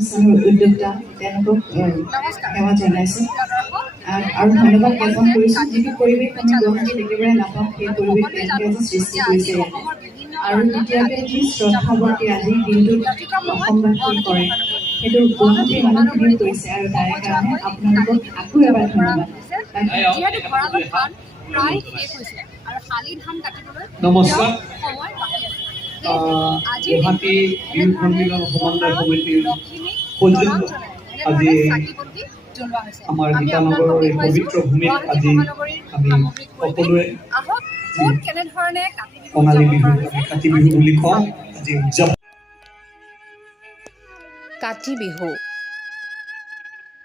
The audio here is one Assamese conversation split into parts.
উদ্যোক্তা তেওঁলোকক সেৱা জনাইছোঁ আৰু ধন্যবাদ জ্ঞাপন কৰিছোঁ যিটো পৰিৱেশ আমি গুৱাহাটীত একেবাৰে নাপাওঁ সেই পৰিৱেশ তেওঁলোকে আজি সৃষ্টি কৰিছে ইয়াতে আৰু দ্বিতীয়তে যি শ্ৰদ্ধাৱতী আজিৰ দিনটোত অসমবাসী কৰে সেইটো গুৱাহাটীৰ মানুহখিনিও কৰিছে আৰু তাৰে কাৰণে আপোনালোকক আকৌ এবাৰ ধন্যবাদ। নমস্কাৰ। গুৱাহাটী বিহু সন্মিলন সমন্বয় সমিতিৰ সৌজন্য আজি আমাৰ গীতানগৰৰ এই পবিত্ৰ ভূমিত আজি আমি সকলোৱে কঙালী বিহু কাতি বিহু বুলি কওঁ আজি উদযাপন। কাতি বিহু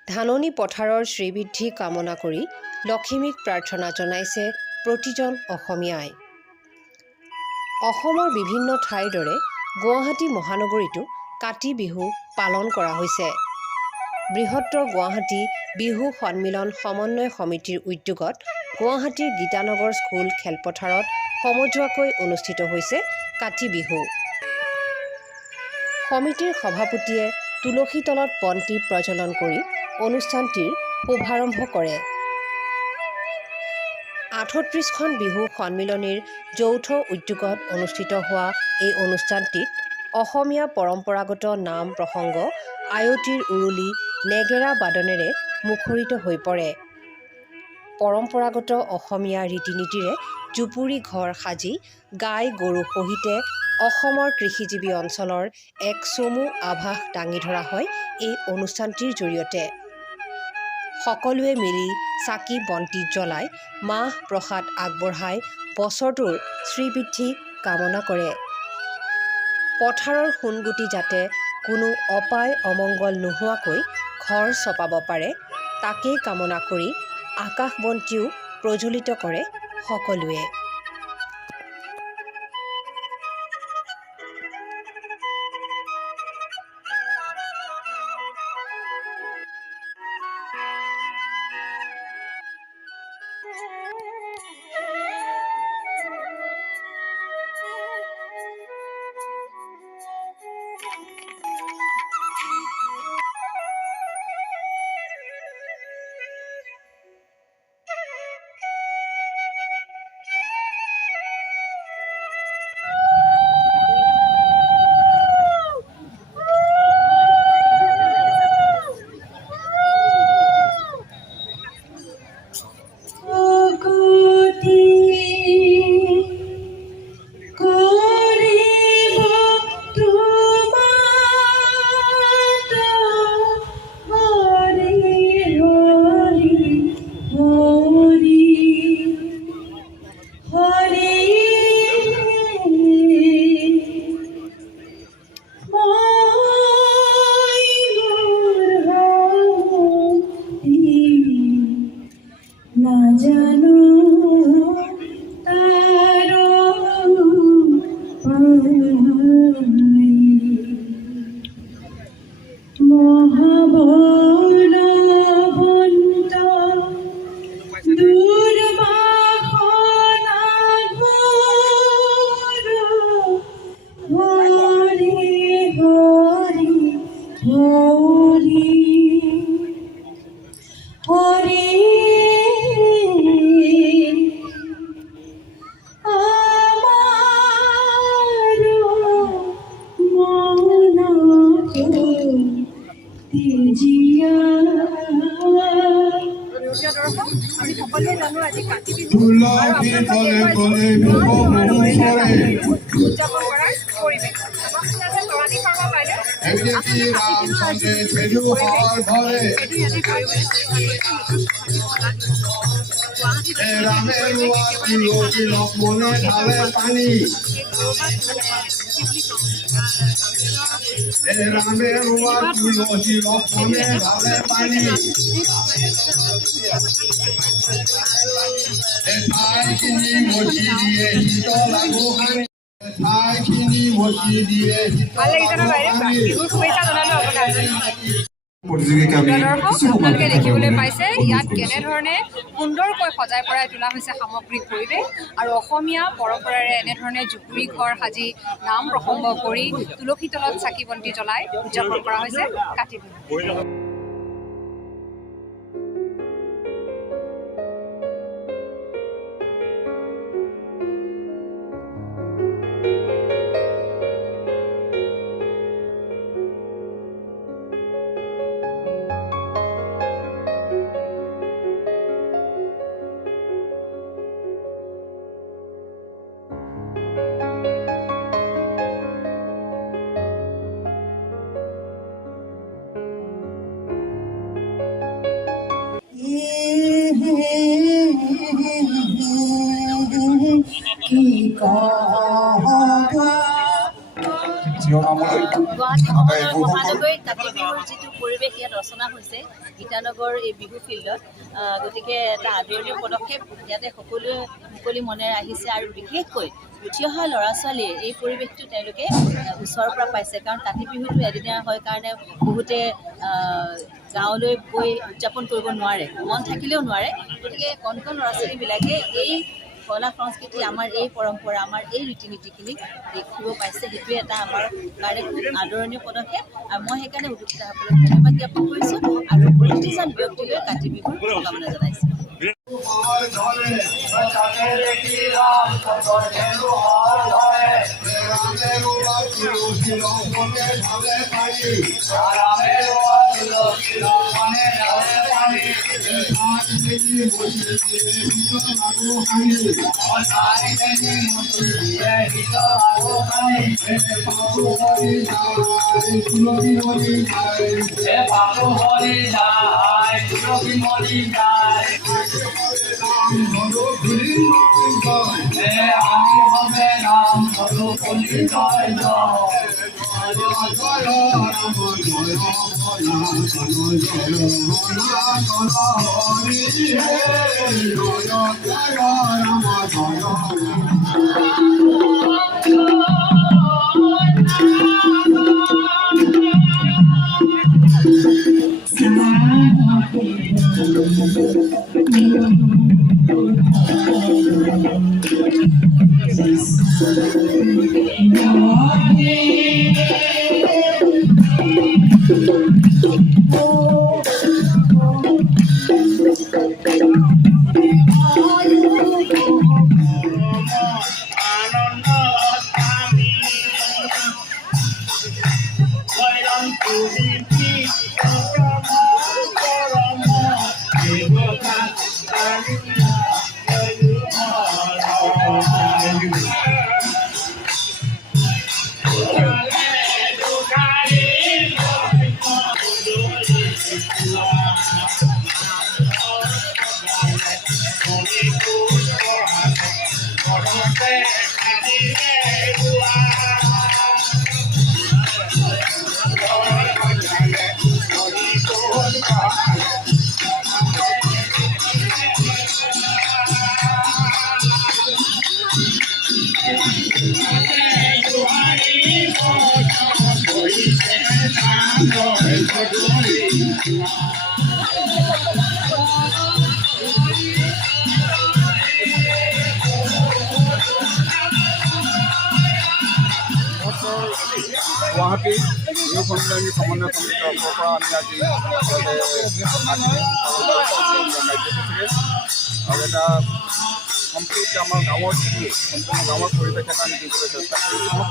ধাননি পথাৰৰ শ্ৰীবৃদ্ধি কামনা কৰি লখিমীক প্ৰাৰ্থনা জনাইছে প্ৰতিজন অসমীয়াই। অসমৰ বিভিন্ন ঠাইৰ দৰে গুৱাহাটী মহানগৰীতো কাতি বিহু পালন কৰা হৈছে। বৃহত্তৰ গুৱাহাটী বিহু সন্মিলন সমন্বয় সমিতিৰ উদ্যোগত গুৱাহাটীৰ গীতানগৰ স্কুল খেলপথাৰত সমজুৱাকৈ অনুষ্ঠিত হৈছে কাতি বিহু। সমিতিৰ সভাপতিয়ে তুলসী তলত বন্তি প্ৰজ্বলন কৰি অনুষ্ঠানটিৰ শুভাৰম্ভ কৰে। ৩৮খন বিহু সন্মিলনীৰ যৌথ উদ্যোগত অনুষ্ঠিত হোৱা এই অনুষ্ঠানটিত অসমীয়া পৰম্পৰাগত নাম প্ৰসংগ আয়তীৰ উৰুলি নেগেৰা বাদনেৰে মুখৰিত হৈ পৰে। পৰম্পৰাগত অসমীয়া ৰীতি নীতিৰে জুপুৰি ঘৰ সাজি গাই গৰু সহিতে অসমৰ কৃষিজীৱী অঞ্চলৰ এক চমু আভাস দাঙি ধৰা হয় এই অনুষ্ঠানটিৰ জৰিয়তে। সকলোৱে মিলি চাকি বন্তি জ্বলাই মাহ প্ৰসাদ আগবঢ়াই বছৰটোৰ শ্ৰীবৃদ্ধি কামনা কৰে। পথাৰৰ সোণগুটি যাতে কোনো অপায় অমংগল নোহোৱাকৈ ঘৰ চপাব পাৰে তাকেই কামনা কৰি আকাশ বন্তিও প্ৰজ্বলিত কৰে সকলোৱে। আমি সকলোৱে জানো আজি কাতি বিহু উদযাপন কৰাৰ পৰিৱেশ তৰাণী শৰ্মা বাইদেউ ভাল লাগিছে ন বাইদেউ বিহুৰ শুভেচ্ছা জনালো আপোনাক। প্ৰতিযোগিতা আমি দৰ্শক আপোনালোকে দেখিবলৈ পাইছে ইয়াত কেনেধৰণে সুন্দৰকৈ সজাই পৰাই তোলা হৈছে সামগ্ৰিক পৰিৱেশ আৰু অসমীয়া পৰম্পৰাৰে এনেধৰণে জুপুৰি ঘৰ সাজি নাম প্ৰসংগ কৰি তুলসী তলত চাকি বন্তি জ্বলাই উদযাপন কৰা হৈছে কাতি বিহু। গুৱাহাটী মহানগৰীত কাতি বিহুৰ যিটো পৰিৱেশ ইয়াত ৰচনা হৈছে গীতানগৰ এই বিহু ফিল্ডত, গতিকে এটা আদৰণীয় পদক্ষেপ ইয়াতে সকলোৱে মুকলি মনেৰে আহিছে আৰু বিশেষকৈ উঠি অহা ল'ৰা ছোৱালীয়ে এই পৰিৱেশটো তেওঁলোকে ওচৰৰ পৰা পাইছে, কাৰণ কাতি বিহুটো এদিনীয়া হয় কাৰণে বহুতে গাঁৱলৈ গৈ উদযাপন কৰিব নোৱাৰে, মন থাকিলেও নোৱাৰে, গতিকে কণ কণ ল'ৰা ছোৱালীবিলাকে এই কলা সংস্কৃতি আমাৰ এই পৰম্পৰা আমাৰ এই ৰীতি নীতিখিনিক দেখিব পাইছে, সেইটোৱে এটা আমাৰ কাৰণে খুব আদৰণীয় পদক্ষেপ আৰু মই সেইকাৰণে উদ্যোক্তাসকলক ধন্যবাদ জ্ঞাপন কৰিছোঁ আৰু প্ৰতিজন ব্যক্তিলৈ কাতি বিহুৰ শুভকামনা জনাইছোঁ। গুৱাহাটী বিহু সন্মিলনী সমন্বয় সমিতিৰ পৰা আমি আজি কাৰ্যসূচীৰে আৰু এটা সম্প্ৰীত আমাৰ গাঁৱৰ যিটো সম্পূৰ্ণ গাঁৱৰ পৰিৱেশ এটা আমি দিবলৈ চেষ্টা কৰিছোঁ।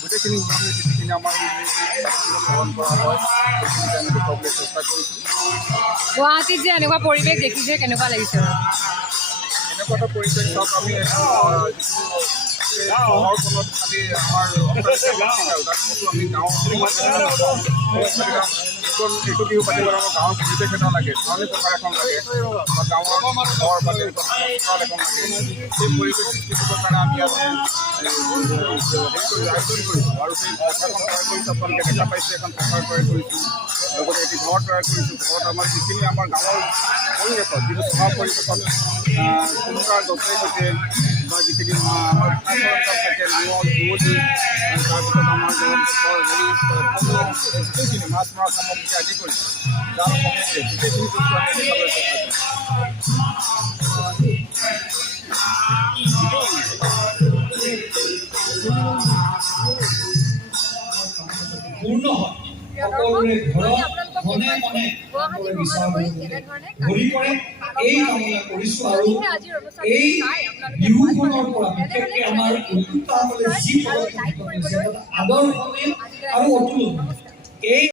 গোটেইখিনি নিয়ম নীতিখিনি আমাৰ পালন কৰা হয় সেইখিনিতে আমি দেখুৱাবলৈ চেষ্টা কৰিছোঁ। গুৱাহাটীত যে এনেকুৱা পৰিৱেশ দেখিছে কেনেকুৱা লাগিছে? এনেকুৱা এটা পৰিৱেশ চাওক, আমি চহৰখনত খালি আমাৰ আমি গাঁও এইটো বিহু পাতিবলৈ আমাৰ গাঁৱৰ পৰিৱেশ এটা লাগে, গাঁৱলীয়া পথাৰ এখন লাগে বা গাঁৱৰ ঘৰ বা এখন লাগে। সেই পৰিৱেশ সৃষ্টি কৰিবৰ কাৰণে আমি ইয়াত আয়োজন কৰিছোঁ আৰু সেই পথাৰখন তৈয়াৰ কৰিছোঁ। আপোনালোকে দেখা পাইছে এখন পথাৰ তৈয়াৰ কৰিছোঁ, লগতে এটি ঘৰ তৈয়াৰ কৰিছোঁ। ঘৰত আমাৰ যিখিনি আমাৰ গাঁৱৰ পৰিৱেশত যিটো চহৰ পৰিৱেশত কোনোবা গছৰে সৈতে বা যিখিনি আমাৰ থাকে নাঙল যুৱতী তাৰপিছত আমাৰ গোটেইখিনি মাছ মৰা সামগ্ৰী আদি কৰি জাল সামগ্ৰী গোটেইখিনি বস্তু আমি দেখাবলৈ চেষ্টা পূৰ্ণ হয় সকলোৰে ঘৰত মনে মনে সকলোৰে বিচাৰ ঘূৰি পৰে এই কামনা কৰিছোঁ আৰু এই বিহুখনৰ পৰা বিশেষকৈ আমাৰ উদ্যোক্তাসকলে যি পদক্ষেপ লৈছে আদৰ্শনীয় আৰু অতুলনীয় এই